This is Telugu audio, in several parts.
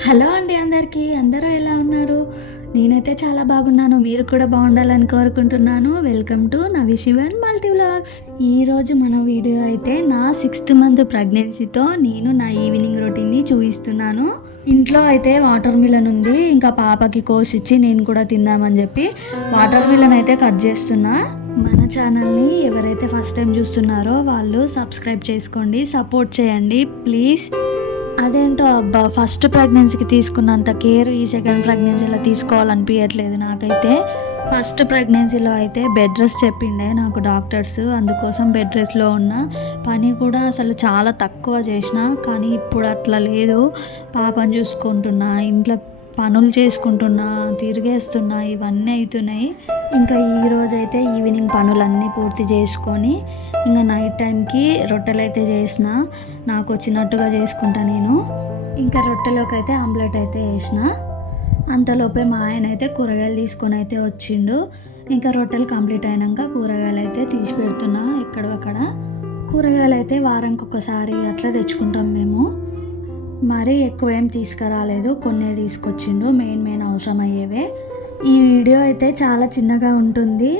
హలో అండి అందరికీ. అందరూ ఎలా ఉన్నారు? నేనైతే చాలా బాగున్నాను. మీరు కూడా బాగుండాలని కోరుకుంటున్నాను. Welcome to Navishivan multi vlogs. ఈరోజు మన వీడియో అయితే నా 6th మంత్ ప్రెగ్నెన్సీతో నేను నా ఈవినింగ్ రొటీన్ని చూపిస్తున్నాను. ఇంట్లో అయితే వాటర్ మిలన్ ఉంది. ఇంకా పాపకి కోసిచ్చి నేను కూడా తిందామని చెప్పి వాటర్ మిలన్ అయితే కట్ చేస్తున్నా. మన ఛానల్ని ఎవరైతే ఫస్ట్ టైం చూస్తున్నారో వాళ్ళు సబ్స్క్రైబ్ చేసుకోండి, సపోర్ట్ చేయండి ప్లీజ్. అదేంటో అబ్బా, ఫస్ట్ ప్రెగ్నెన్సీకి తీసుకున్నంత కేర్ ఈ సెకండ్ ప్రెగ్నెన్సీలో తీసుకోవాలనిపించట్లేదు నాకైతే. ఫస్ట్ ప్రెగ్నెన్సీలో అయితే బెడ్ రెస్ట్ చెప్పిండే నాకు డాక్టర్స్, అందుకోసం బెడ్ రెస్ట్లో ఉన్న పని కూడా అసలు చాలా తక్కువ చేసిన. కానీ ఇప్పుడు అట్లా లేదు. పాపను చూసుకుంటున్నా, ఇంట్లో పనులు చేసుకుంటున్నా, తిరిగేస్తున్నా, ఇవన్నీ అవుతున్నాయి. ఇంకా ఈరోజైతే ఈవినింగ్ పనులన్నీ పూర్తి చేసుకొని ఇంకా నైట్ టైంకి రొట్టెలు అయితే చేసిన, నాకు వచ్చినట్టుగా చేసుకుంటా నేను. ఇంకా రొట్టెలోకి అయితే ఆమ్లెట్ అయితే వేసిన. అంతలోపే మా ఆయన అయితే కూరగాయలు తీసుకొని అయితే వచ్చిండు. ఇంకా రొట్టెలు కంప్లీట్ అయినాక కూరగాయలు అయితే తీసి పెడుతున్నా ఎక్కడక్కడ. కూరగాయలు అయితే వారానికి ఒకసారి అట్లా తెచ్చుకుంటాం మేము. మరీ ఎక్కువ ఏం తీసుకురాలేదు, కొన్నే తీసుకొచ్చిండు, మెయిన్ అవసరం అయ్యేవే. ఈ వీడియో అయితే చాలా చిన్నగా ఉంటుంది.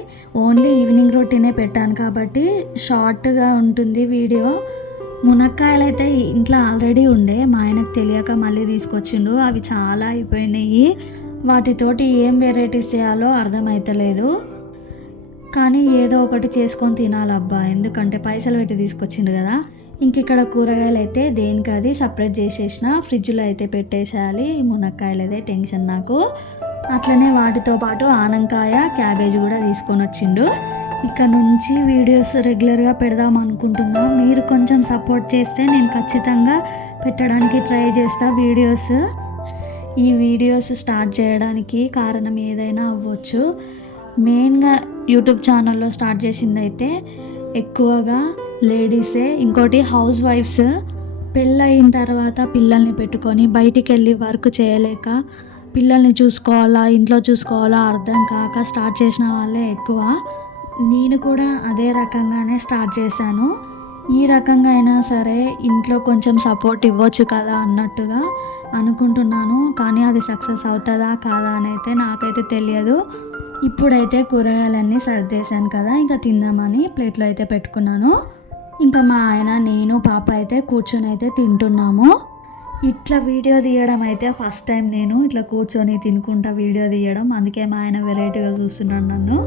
ఓన్లీ ఈవినింగ్ రొటీనే పెట్టాను కాబట్టి షార్ట్గా ఉంటుంది వీడియో. మునక్కాయలు అయితే ఇంట్లో ఆల్రెడీ ఉండే, మా ఆయనకు తెలియక మళ్ళీ తీసుకొచ్చిండు. అవి చాలా అయిపోయినాయి. వాటితోటి ఏం వెరైటీస్ చేయాలో అర్థమవుతలేదు. కానీ ఏదో ఒకటి చేసుకొని తినాలబ్బా, ఎందుకంటే పైసలు పెట్టి తీసుకొచ్చిండు కదా. ఇంక ఇక్కడ కూరగాయలు అయితే దేనికి అది సపరేట్ చేసేసిన, ఫ్రిడ్జ్లో అయితే పెట్టేసేయాలి. మునక్కాయలు అయితే టెన్షన్ నాకు. అట్లనే వాటితో పాటు ఆనంకాయ, క్యాబేజ్ కూడా తీసుకొని వచ్చిండు. ఇక్కడ నుంచి వీడియోస్ రెగ్యులర్గా పెడదాం అనుకుంటున్నా. మీరు కొంచెం సపోర్ట్ చేస్తే నేను ఖచ్చితంగా పెట్టడానికి ట్రై చేస్తా వీడియోస్. ఈ వీడియోస్ స్టార్ట్ చేయడానికి కారణం ఏదైనా అవ్వచ్చు. మెయిన్గా యూట్యూబ్ ఛానల్లో స్టార్ట్ చేసిందైతే ఎక్కువగా లేడీసే. ఇంకోటి హౌస్ వైఫ్స్ పెళ్ళయిన తర్వాత పిల్లల్ని పెట్టుకొని బయటికి వెళ్ళి వర్క్ చేయలేక, పిల్లల్ని చూసుకోవాలా ఇంట్లో చూసుకోవాలా అర్థం కాక స్టార్ట్ చేసిన వాళ్ళే ఎక్కువ. నేను కూడా అదే రకంగానే స్టార్ట్ చేశాను. ఈ రకంగా అయినా సరే ఇంట్లో కొంచెం సపోర్ట్ ఇవ్వచ్చు కదా అన్నట్టుగా అనుకుంటున్నాను. కానీ అది సక్సెస్ అవుతుందా కాదా అని అయితే నాకైతే తెలియదు. ఇప్పుడైతే కూరగాయలన్నీ సర్దేశాను కదా, ఇంకా తిందామని ప్లేట్లో అయితే పెట్టుకున్నాను. ఇంకా మా ఆయన, నేను, పాప అయితే కూర్చొని అయితే తింటున్నాము. ఇట్లా వీడియో తీయడం అయితే ఫస్ట్ టైం నేను ఇట్లా కూర్చొని తినుకుంటా వీడియో తీయడం. అందుకే మా ఆయన వెరైటీగా చూస్తున్నాడు నన్ను.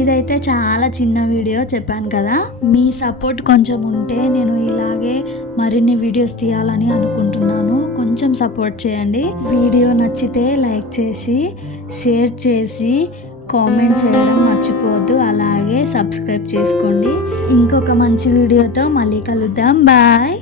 ఇదైతే చాలా చిన్న వీడియో చెప్పాను కదా. మీ సపోర్ట్ కొంచెం ఉంటే నేను ఇలాగే మరిన్ని వీడియోస్ తీయాలని అనుకుంటున్నాను. కొంచెం సపోర్ట్ చేయండి. వీడియో నచ్చితే లైక్ చేసి, షేర్ చేసి, కామెంట్ చేయడం మర్చిపోవద్దు. అలాగే సబ్స్క్రైబ్ చేసుకోండి. ఇంకొక మంచి వీడియోతో మళ్ళీ కలుద్దాం. బాయ్.